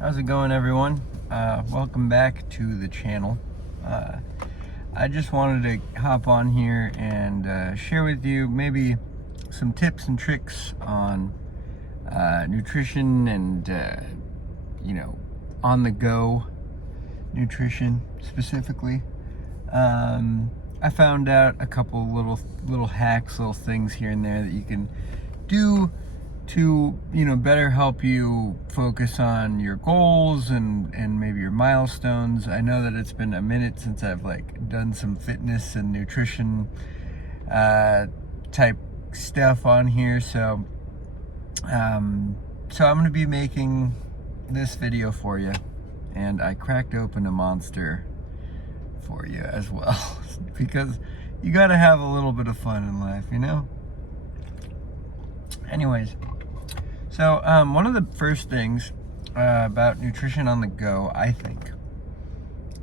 How's it going, everyone? Welcome back to the channel. I just wanted to hop on here and share with you maybe some tips and tricks on nutrition and on the go nutrition specifically. I found out a couple little hacks, little things here and there that you can do to better help you focus on your goals and maybe your milestones. I know that it's been a minute since I've done some fitness and nutrition type stuff on here, so I'm gonna be making this video for you, and I cracked open a Monster for you as well because you gotta have a little bit of fun in life, anyways. So one of the first things about nutrition on the go, I think,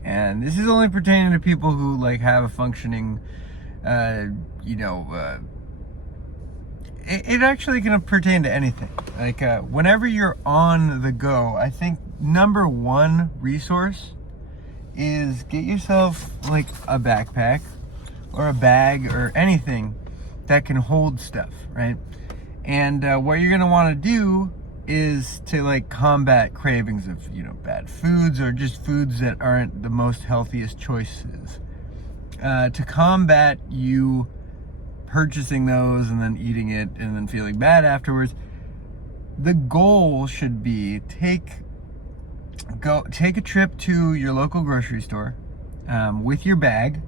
and this is only pertaining to people who have a functioning, it actually can pertain to anything. Whenever you're on the go, I think number one resource is get yourself a backpack or a bag or anything that can hold stuff, right? And what you're gonna want to do is to combat cravings of bad foods or just foods that aren't the most healthiest choices. To combat you purchasing those and then eating it and then feeling bad afterwards, the goal should be take a trip to your local grocery store with your bag.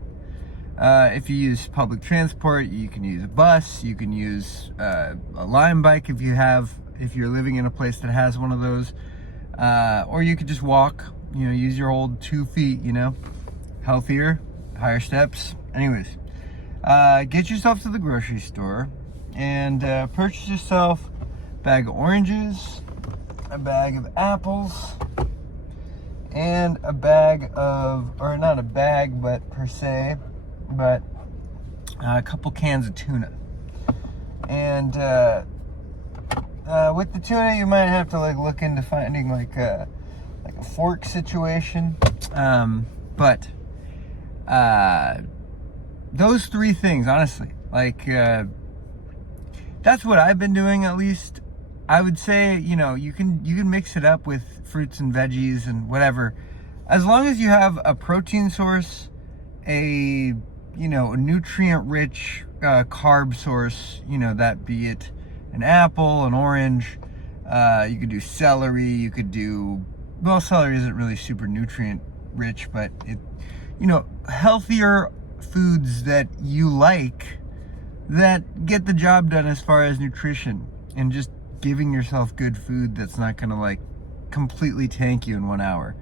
If you use public transport, you can use a bus, you can use a Lime bike if you're living in a place that has one of those, or you could just walk, use your old 2 feet, healthier, higher steps. Anyways, get yourself to the grocery store and purchase yourself a bag of oranges, a bag of apples, and a bag of, or not a bag, but per se, but a couple cans of tuna. And with the tuna, you might have to look into finding a fork situation. But those three things, honestly, that's what I've been doing. At least I would say, you can mix it up with fruits and veggies and whatever, as long as you have a protein source, a nutrient-rich carb source, that be it an apple, an orange. You could do celery. You could do, well, celery isn't really super nutrient-rich, but healthier foods that you like that get the job done as far as nutrition, and just giving yourself good food that's not gonna completely tank you in 1 hour.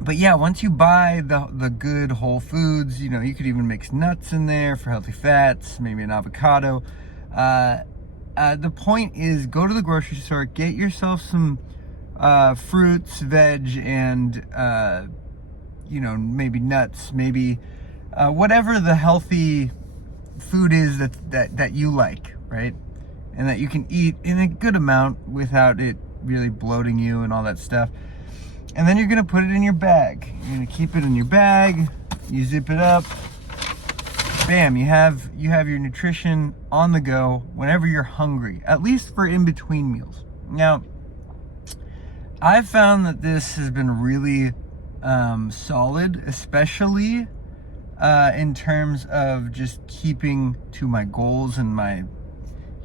But yeah, once you buy the good whole foods, you could even mix nuts in there for healthy fats, maybe an avocado. The point is, go to the grocery store, get yourself some fruits, veg, and maybe nuts, maybe whatever the healthy food is that you like, right? And that you can eat in a good amount without it really bloating you and all that stuff. And then you're gonna put it in your bag. You're gonna keep it in your bag. You zip it up. Bam! You have your nutrition on the go whenever you're hungry, at least for in between meals. Now, I've found that this has been really solid, especially in terms of just keeping to my goals and my,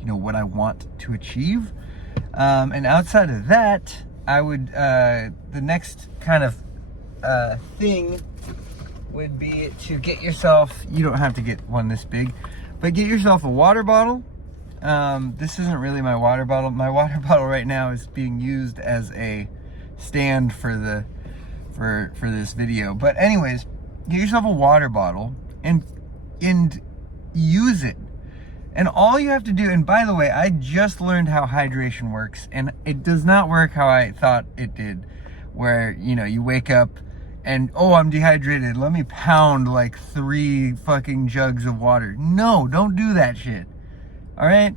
what I want to achieve. And outside of that, I would, the next kind of thing would be to get yourself, you don't have to get one this big, but get yourself a water bottle. This isn't really my water bottle. My water bottle right now is being used as a stand for this video. But anyways, get yourself a water bottle and use it. And all you have to do, and by the way, I just learned how hydration works, and it does not work how I thought it did, where, you wake up and, oh, I'm dehydrated, let me pound 3 fucking jugs of water. No, don't do that shit. All right?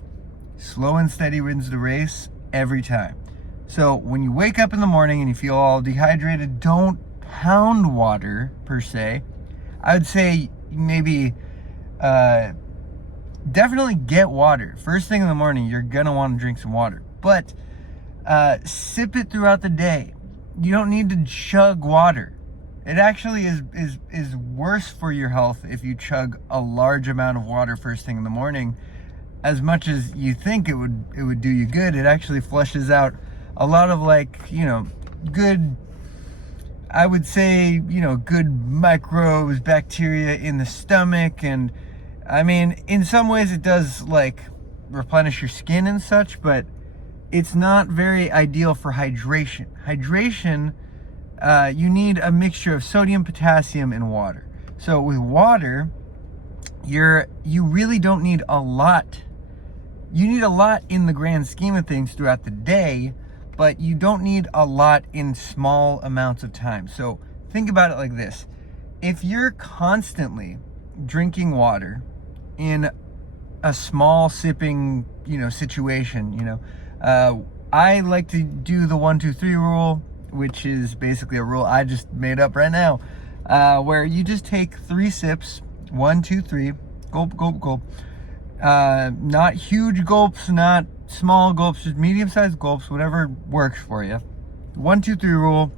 Slow and steady wins the race every time. So when you wake up in the morning and you feel all dehydrated, don't pound water per se. I would say maybe definitely get water. First thing in the morning, you're gonna want to drink some water, but sip it throughout the day. You don't need to chug water. It actually is worse for your health if you chug a large amount of water first thing in the morning. As much as you think it would do you good, it actually flushes out a lot of, like, you know, good, I would say, you know, good microbes, bacteria in the stomach. And I mean, in some ways it does, like, replenish your skin and such, but it's not very ideal for hydration. Hydration, you need a mixture of sodium, potassium, and water. So with water, you really don't need a lot. You need a lot in the grand scheme of things throughout the day, but you don't need a lot in small amounts of time. So think about it like this. If you're constantly drinking water in a small sipping, you know, situation, you know, I like to do the 1, 2, 3 rule, which is basically a rule I just made up right now, where you just take 3 sips, 1, 2, 3, gulp, gulp, gulp. Not huge gulps, not small gulps, just medium-sized gulps, whatever works for you. 1, 2, 3 rule,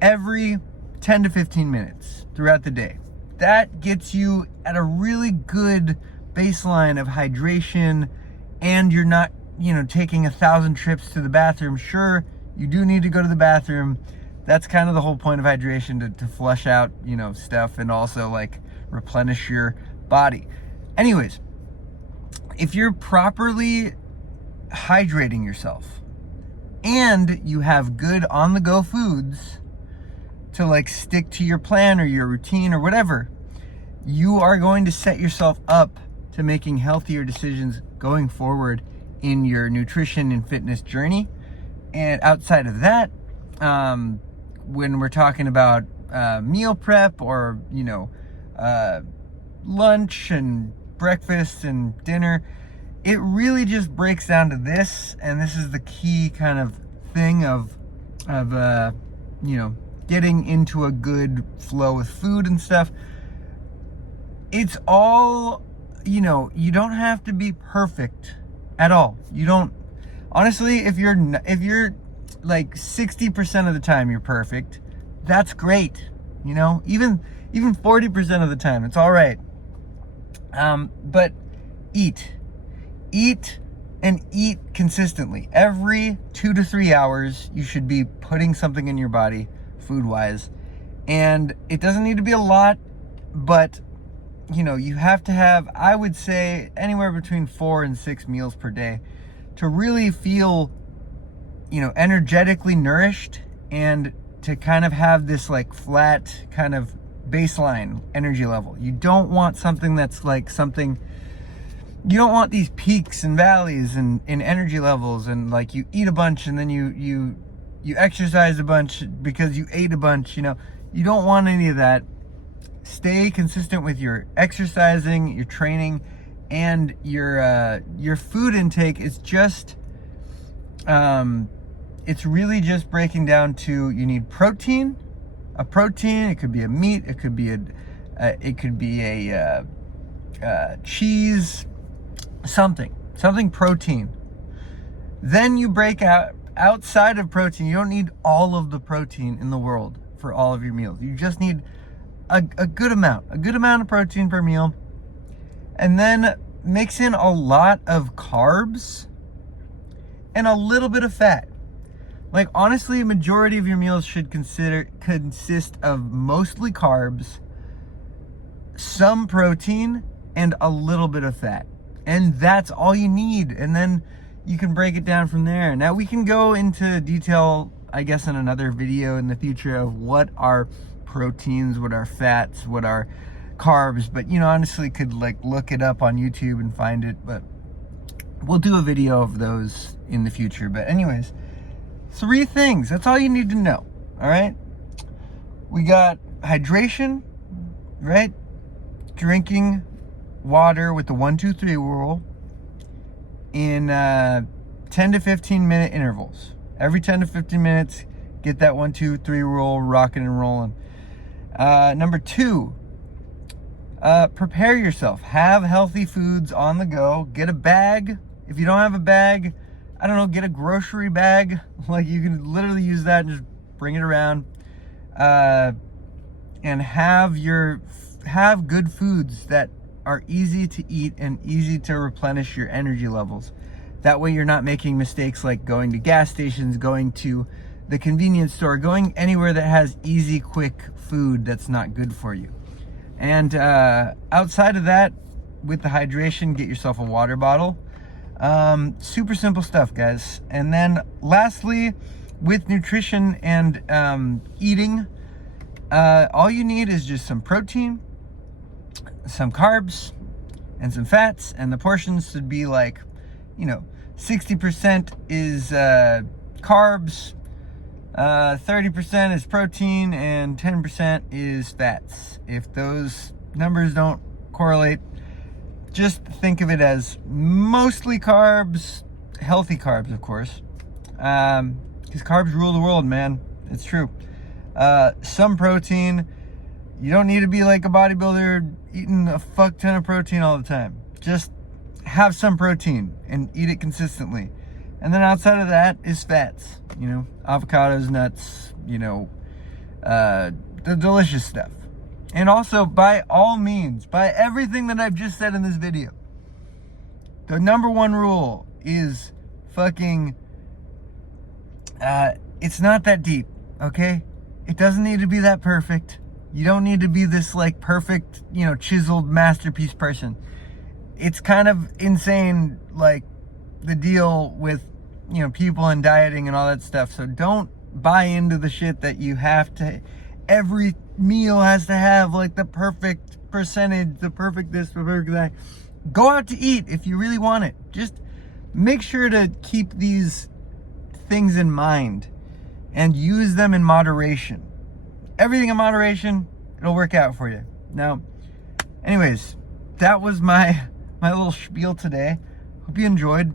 every 10 to 15 minutes throughout the day. That gets you at a really good baseline of hydration, and you're not, you know, taking 1,000 trips to the bathroom. Sure, you do need to go to the bathroom. That's kind of the whole point of hydration, to flush out, you know, stuff, and also, like, replenish your body. Anyways, if you're properly hydrating yourself and you have good on-the-go foods to, like, stick to your plan or your routine or whatever, you are going to set yourself up to making healthier decisions going forward in your nutrition and fitness journey. And outside of that, when we're talking about meal prep, or, you know, lunch and breakfast and dinner, it really just breaks down to this, and this is the key kind of thing of you know, getting into a good flow with food and stuff. It's all, you know, you don't have to be perfect at all. You don't, honestly, if you're like 60% of the time you're perfect, that's great. You know, even 40% of the time, it's all right. But eat and eat consistently. Every 2 to 3 hours, you should be putting something in your body, food-wise. And it doesn't need to be a lot, but, you know, you have to have, I would say, anywhere between 4 and 6 meals per day to really feel, you know, energetically nourished, and to kind of have this, like, flat kind of baseline energy level. You don't want something that's like something, you don't want these peaks and valleys in energy levels, and, like, you eat a bunch and then you exercise a bunch because you ate a bunch. You know, you don't want any of that. Stay consistent with your exercising, your training, and your food intake. Is just it's really just breaking down to, you need protein. A protein, it could be a meat, it could be a cheese, something protein. Then you break outside of protein. You don't need all of the protein in the world for all of your meals. You just need a good amount of protein per meal, and then mix in a lot of carbs and a little bit of fat. Like, honestly, a majority of your meals should consist of mostly carbs, some protein, and a little bit of fat. And that's all you need. And then you can break it down from there. Now, we can go into detail, I guess, in another video in the future of what are proteins, what are fats, what are carbs. But, you know, honestly, could, like, look it up on YouTube and find it. But we'll do a video of those in the future. But anyways, 3 things. That's all you need to know. All right? We got hydration, right? Drinking water with the 1, 2, 3 rule in 10 to 15 minute intervals. Every 10 to 15 minutes, get that 1, 2, 3 rule rocking and rolling. Number 2, prepare yourself. Have healthy foods on the go. Get a bag. If you don't have a bag, I don't know, get a grocery bag. Like, you can literally use that and just bring it around. And have good foods that are easy to eat and easy to replenish your energy levels. That way you're not making mistakes like going to gas stations, going to the convenience store, going anywhere that has easy, quick food that's not good for you. And outside of that, with the hydration, get yourself a water bottle. Super simple stuff, guys. And then lastly, with nutrition and eating, all you need is just some protein, some carbs, and some fats, and the portions should be like, 60% is carbs, 30% is protein, and 10% is fats. If those numbers don't correlate, just think of it as mostly carbs, healthy carbs, of course, because carbs rule the world, man. It's true. Some protein. You don't need to be like a bodybuilder eating a fuck ton of protein all the time. Just have some protein and eat it consistently. And then outside of that is fats, avocados, nuts, the delicious stuff. And also, by all means, by everything that I've just said in this video, the number one rule is fucking, it's not that deep, okay? It doesn't need to be that perfect. You don't need to be this like perfect, chiseled masterpiece person. It's kind of insane, like the deal with, people and dieting and all that stuff. So don't buy into the shit that you have to, every meal has to have like the perfect percentage, the perfect this, the perfect that. Go out to eat if you really want it. Just make sure to keep these things in mind and use them in moderation. Everything in moderation, it'll work out for you. Now, anyways, that was my little spiel today. Hope you enjoyed.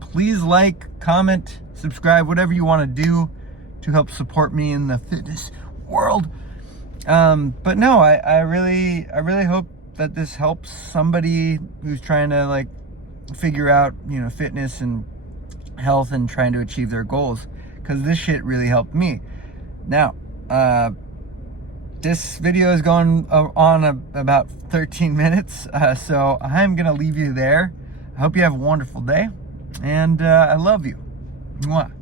Please like, comment, subscribe, whatever you want to do to help support me in the fitness world. But no, I really hope that this helps somebody who's trying to like figure out, fitness and health and trying to achieve their goals, because this shit really helped me. Now, this video is going on about 13 minutes, so I'm gonna leave you there. I hope you have a wonderful day, and I love you. Mwah.